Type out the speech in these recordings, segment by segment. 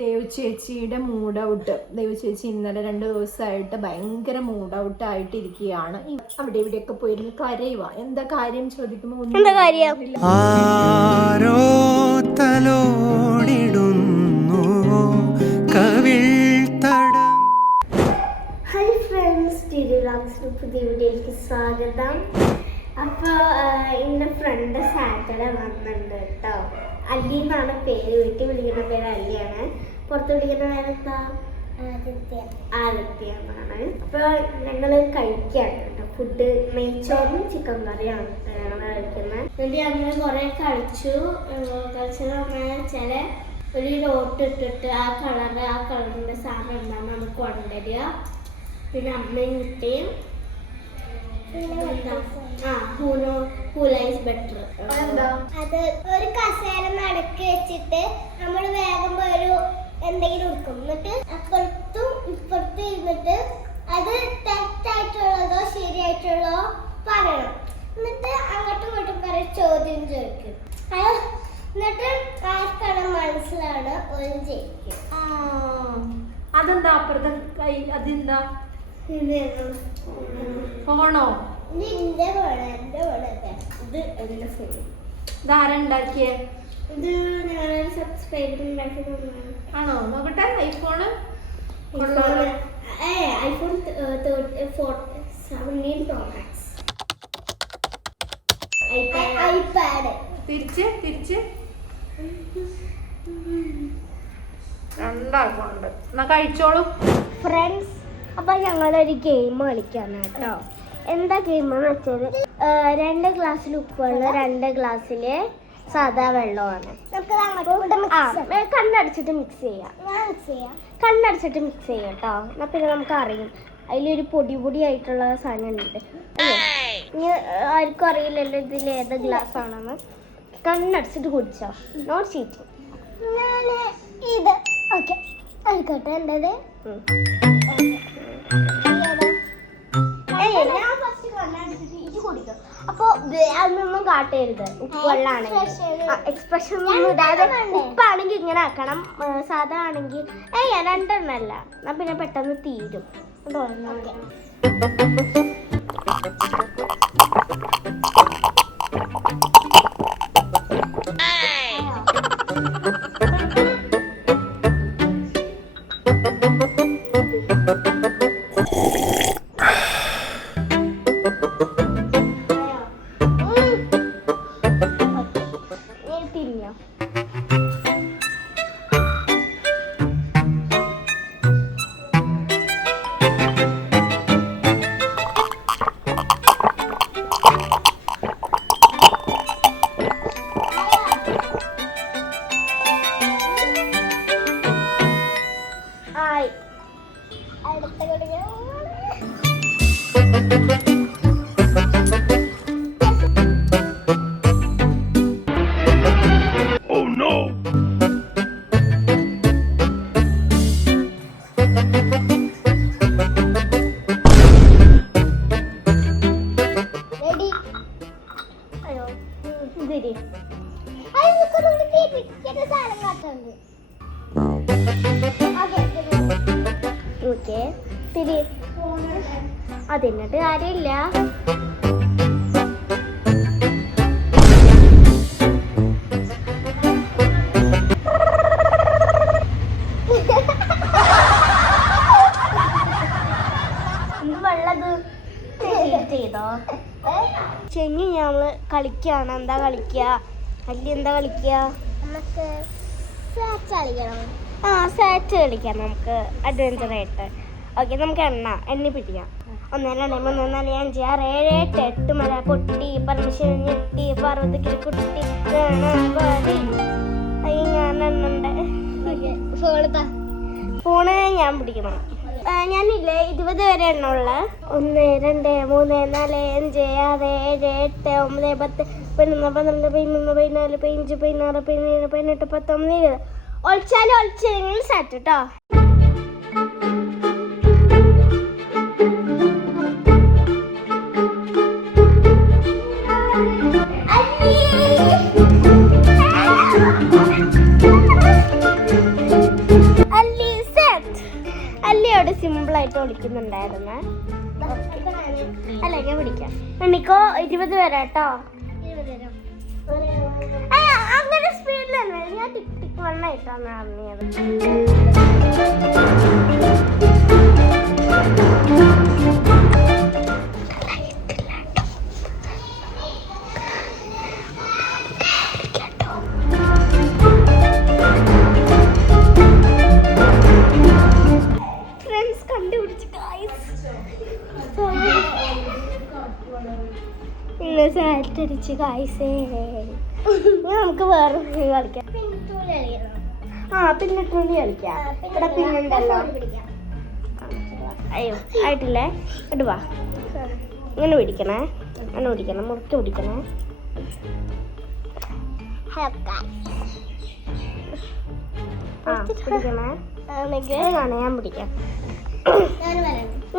ദേവ് ചേച്ചിയുടെ mood out. Dev ചേച്ചി ഇന്നലെ 2 ദിവസമായിട്ട് ഭയങ്കര മൂഡ് ഔട്ട് ആയിട്ടിരിക്കുകയാണ്. അവിടെ ഇവിടെയൊക്കെ പോയിരുന്ന് കരയുക. എന്താ കാര്യം ചോദിക്കുമ്പോൾ പുതിയ വീഡിയോയിലേക്ക് സ്വാഗതം. അപ്പോൾ ഇന്ന് ഫ്രണ്ട് സാറ്റർഡേ വന്നിട്ടുണ്ട് കേട്ടോ. അല്ലി എന്നാണ് പേര്. വീട്ടിൽ വിളിക്കുന്ന പേര് അല്ലിയാണ്. പുറത്ത് വിളിക്കുന്ന പേരെന്താ? ആദിത്യ എന്നാണ്. അപ്പോൾ ഞങ്ങൾ കഴിക്കുകയാണ് കേട്ടോ. ഫുഡ് നെയ്ച്ചോറും ചിക്കൻ കറിയാണ് ഞങ്ങൾ കഴിക്കുന്നത്. എന്നിട്ട് ഞങ്ങൾ കുറേ കഴിച്ചതെന്ന് വെച്ചാൽ ഒരു ലോട്ട് ഇട്ടിട്ട് ആ കളറിൻ്റെ സാധനം എന്താണ് നമുക്ക് കൊണ്ടുവരിക. പിന്നെ അമ്മയും കുട്ടിയും അത് ഒരു കസേര നടക്കി വെച്ചിട്ട് നമ്മൾ വേഗം ഒരു എന്തെങ്കിലും എടുക്കും. എന്നിട്ട് അപ്പുറത്തും ഇപ്പുറത്തും ഇരുന്നിട്ട് അത് തെറ്റായിട്ടുള്ളതോ ശരിയായിട്ടുള്ളതോ പറയണം. എന്നിട്ട് അങ്ങോട്ടും ഇങ്ങോട്ടും കുറെ ചോദ്യം ചോദിക്കും. എന്നിട്ട് ആർക്കാണ് മനസ്സിലാണ് ഒരു ജയിക്കും. അതെന്താ അപ്പുറത്തെ കൈ? അതെന്താ ഫോണോ? ഇത് എന്റെ ഫോൺ. ഇതാരുണ്ടാക്കിയ? ഇത് ഞങ്ങളുടെ സബ്സ്ക്രൈബർ ഉണ്ടാക്കി തന്നതാണ്. ആണോ? നോക്കട്ടെ. IPhone iPhone 17 Pro Max. IPad തിരിച്ച് രണ്ടാക്കുണ്ട്. എന്നാ കഴിച്ചോളൂ ഫ്രണ്ട്സ്. അപ്പോൾ ഞങ്ങളൊരു ഗെയിം കളിക്കാണ് കേട്ടോ. എന്താ ഗെയിം എന്ന് വെച്ചാൽ 2 ഗ്ലാസ്സിൽ ഉപ്പുള്ള 2 ഗ്ലാസ്സിൽ സാധാ വെള്ളമാണ്. കണ്ണടച്ചിട്ട് മിക്സ് ചെയ്യാം. കണ്ണടച്ചിട്ട് മിക്സ് ചെയ്യാം കേട്ടോ. എന്നാൽ പിന്നെ നമുക്ക് അറിയും അതിലൊരു പൊടി ആയിട്ടുള്ള സാധനം ഉണ്ട്. ഇനി ആർക്കും അറിയില്ലല്ലോ ഇതിൽ ഏത് ഗ്ലാസ് ആണെന്ന്. കണ്ണടച്ചിട്ട് കുടിച്ചോ. Not cheating. ഞാൻ ഇത് ഓക്കെ ആയിക്കോട്ടെ. എന്തത് അപ്പൊ അതൊന്നും കാട്ടരുത്. ഉപ്പുവെള്ളാണെങ്കിൽ എക്സ്പ്രഷൻ ഉപ്പാണെങ്കിൽ ഇങ്ങനെ ആക്കണം. സാധാ ആണെങ്കിൽ 2 എണ്ണല്ല. എന്നാ പിന്നെ പെട്ടെന്ന് തീരും. അതിന്നിട്ട് കാര്യമില്ല. ചെങ്ങി ഞമ്മള് കളിക്കാണ്. എന്താ കളിക്കുക? അല്ലി എന്താ കളിക്കുക? സാറ്റ് കളിക്കാം നമുക്ക് അഡ്വഞ്ചർ ആയിട്ട്. ഓക്കെ, നമുക്ക് എണ്ണി പിടിക്കാം. 1 2 3 4 5 6 7 8 8 മല പൊട്ടി പറമ്പിശ്ശേരി ഞെട്ടി പാർവതിക്ക് കുട്ടി ഞാൻ എണ്ണുണ്ട്. ഫോണ് ഞാൻ പിടിക്കണം. ഞാനില്ലേ 20 വരെ എണ്ണുള്ള. 1 2 3 4 5 6 7 8 9 10 11 12 13 14 15 16 17 18 19 20. ഒളിച്ചാലും സാറ്റ് കേട്ടോ. സിമ്പിൾ ആയിട്ട് ഒളിക്കുന്നുണ്ടായിരുന്നേ. അല്ല ഞാൻ പിടിക്കാം. എനിക്കോ 20 വരാട്ടോ. അങ്ങനെ സ്പീഡിലല്ലേ ഞാൻ ടിക് ടിക് 1 ആയിട്ടാണ് അറിഞ്ഞത്. ഫ്രണ്ട്സ് കണ്ടുപിടിച്ച് സാറ്റടിച്ച് കായ്സേ. നമുക്ക് വേറെ കളിക്കാം. പിന്നെ തുണി കളിക്കാം. ഇവിടെ പിന്നുണ്ടല്ലോ. അയ്യോ ആയിട്ടില്ലേ. ഇടുവാ. ഇങ്ങനെ പിടിക്കണേ. അങ്ങനെ പിടിക്കണം. മുറുക്കി പിടിക്കണേ. പിടിക്കണേ. ഞാൻ പിടിക്കാം.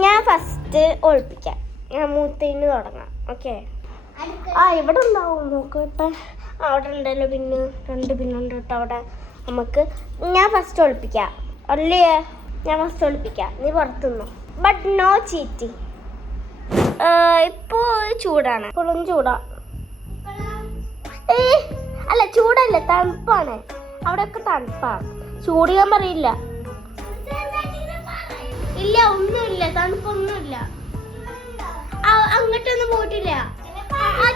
ഞാൻ ഫസ്റ്റ് ഒളിപ്പിക്കാം. ഞാൻ മൂത്തേന് തുടങ്ങാം. ഓക്കെ. ഇവിടെ ഉണ്ടാവും നോക്കട്ടെ. അവിടെ ഉണ്ടല്ലോ പിന്നെ 2 പിന്നുണ്ട് കേട്ടോ അവിടെ. നമുക്ക് ഞാൻ ഫസ്റ്റ് ഒളിപ്പിക്കാം. അല്ലേ ഞാൻ ഫസ്റ്റ് ഒളിപ്പിക്കാം. നീ പുറത്തുനിന്നു. But no cheating. ഇപ്പോ ചൂടാണ്. ഇപ്പോഴും ചൂടാ. അല്ല ചൂടല്ല, തണുപ്പാണ്. അവിടെയൊക്കെ തണുപ്പാണ്. ചൂട് ഞാൻ പറയില്ല. ഇല്ല ഒന്നുമില്ല, തണുപ്പൊന്നുമില്ല. അങ്ങോട്ടൊന്നും പോയിട്ടില്ല.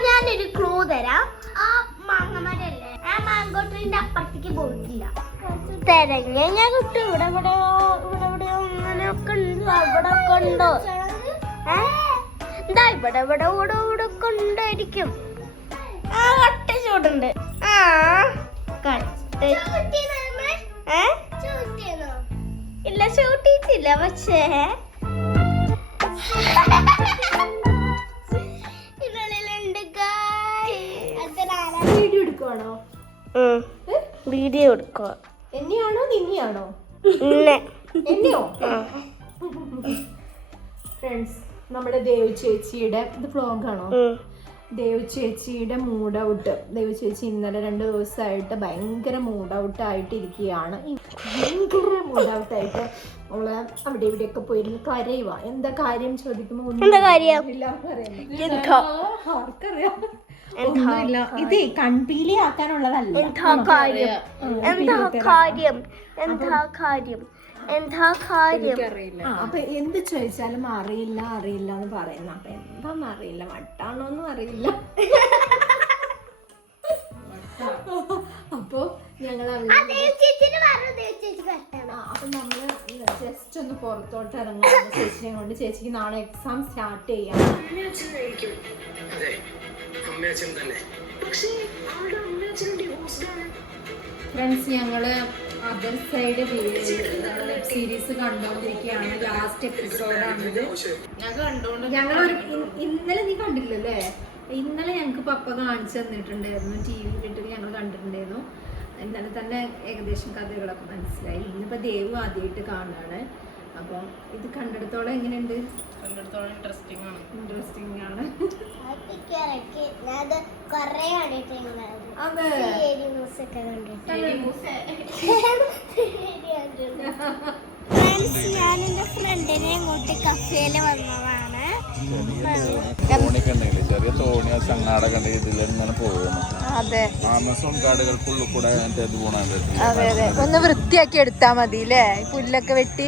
ഞാനൊരു ക്ലൂ തരാം. ആ മാങ്ങമരല്ലേ, ആ മാങ്കോട്ടിന്റെ അപ്പുറത്തേക്ക് പോയിട്ടില്ല. തെരഞ്ഞ ഞാൻ കിട്ടും. ഇവിടെ അങ്ങനെയൊക്കെ ഉണ്ട്. അവിടെ ഒക്കെ ഉണ്ടോ? എന്താ ഇവിടെ ഒക്കെ ഉണ്ടായിരിക്കും. ആ കട്ട ചൂടുണ്ട്. ആ കട്ട ഇല്ല ചൂട്ടിട്ടില്ല. പക്ഷേ വീഡിയോ എടുക്കുവാണോ? വീഡിയോ എടുക്കുക. എന്നെയാണോ നിന്നെയാണോ? എന്നെയോ? ഫ്രണ്ട്സ്, നമ്മുടെ ദേവി ചേച്ചിയുടെ ഇത് വ്ളോഗാണോ? ദേവി ചേച്ചിയുടെ മൂഡ് ഔട്ട്. ദേവി ചേച്ചി ഇന്നലെ 2 ദിവസമായിട്ട് ഭയങ്കര മൂഡ് ഔട്ട് ആയിട്ടിരിക്കുകയാണ്. ഭയങ്കര മൂഡ് ഔട്ടായിട്ട് അവള് അവിടെ ഇവിടെയൊക്കെ പോയിരുന്നു കരയുക. എന്താ കാര്യം ചോദിക്കുമ്പോൾ ഒന്നുമില്ല. ഇതേ കൺപീലി ആക്കാനുള്ളതല്ല. അപ്പൊ എന്ത് ചോദിച്ചാലും അറിയില്ല എന്ന് പറയുന്ന. അപ്പൊ എന്താന്ന് അറിയില്ല, വട്ടാണോന്നും അറിയില്ല. അപ്പൊ ഞങ്ങൾ അപ്പൊ നമ്മള് ജസ്റ്റ് ഒന്ന് പുറത്തോട്ട് ഇറങ്ങാം ചേച്ചിനെ കൊണ്ട്. ചേച്ചിക്ക് നാളെ എക്സാം സ്റ്റാർട്ട് ചെയ്യാം. ഫ്രണ്ട്സ്, ഞങ്ങള് അതർ സൈഡ് വെബ് സീരീസ് കണ്ടോണ്ടിരിക്കുകയാണ്. ലാസ്റ്റ് എപ്പിസോഡാണിത്. ഞങ്ങളൊരു ഇന്നലെ നീ കണ്ടില്ലല്ലേ? ഇന്നലെ ഞങ്ങൾക്ക് പപ്പ കാണിച്ചു തന്നിട്ടുണ്ടായിരുന്നു. TV-ലിട്ട് ഞങ്ങൾ കണ്ടിട്ടുണ്ടായിരുന്നു. ഇന്നലെ തന്നെ ഏകദേശം കഥകളൊക്കെ മനസ്സിലായി. ഇന്നിപ്പോ ദേവു ആദ്യമായിട്ട് കാണുകയാണ്. അപ്പം ഇത് കണ്ടിടത്തോളം എങ്ങനെയുണ്ട്? ഇൻട്രസ്റ്റിംഗ് ആണ്. ഞാൻ എന്റെ ഫ്രണ്ടിനെ ഇങ്ങോട്ട് കഫേല് വന്നതാണ്. ചെറിയ തോണി ചങ്ങാടൊക്കെ ഉണ്ട്. ഇതിലിങ്ങനെ പോകുന്നു. അതെ, ആമസോൺ കാടുകൾക്കുള്ളിൽ കൂടെ അതെ ഒന്ന് വൃത്തിയാക്കി എടുത്താ മതി അല്ലേ? പുല്ലൊക്കെ വെട്ടി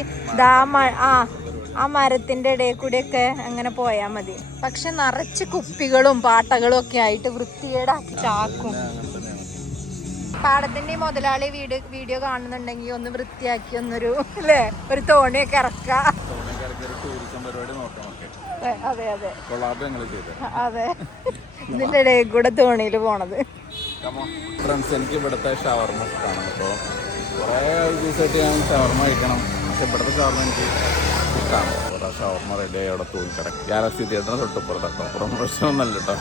ആ മരത്തിന്റെ ഇടയിൽ കൂടെ ഒക്കെ അങ്ങനെ പോയാ മതി. പക്ഷെ നിറച്ച് കുപ്പികളും പാട്ടകളും ഒക്കെ ആയിട്ട് വൃത്തികേടാക്കി ചാക്കും. പാടത്തിന്റെ മുതലാളി വീഡിയോ കാണുന്നുണ്ടെങ്കിൽ ഒന്ന് വൃത്തിയാക്കി ഒന്നൊരു അല്ലേ ഒരു തോണിയൊക്കെ ഇറക്കാം. അതെ ഇതിന്റെ ഇടയിൽ കൂടെ തോണിയിൽ പോണത്. ഫ്രണ്ട്സ്, എനിക്ക് ഇവിടുത്തെ ഷവർമ ഇഷ്ടമാണ്. അപ്പോൾ കുറേ ദിവസമായിട്ട് ഞാൻ ഷവർമ കഴിക്കണം. പക്ഷെ ഇവിടുത്തെ ഷവർമ എനിക്ക് ഇഷ്ടമാണ്. ഷവർമ റെഡി ആയി അവിടെ തൂക്കി കിടക്കും. ഗാലക്സി തിയേറ്ററിന് തൊട്ടിപ്പുറത്തട്ടോ. പ്രൊമോഷൻ ഒന്നല്ല കേട്ടോ.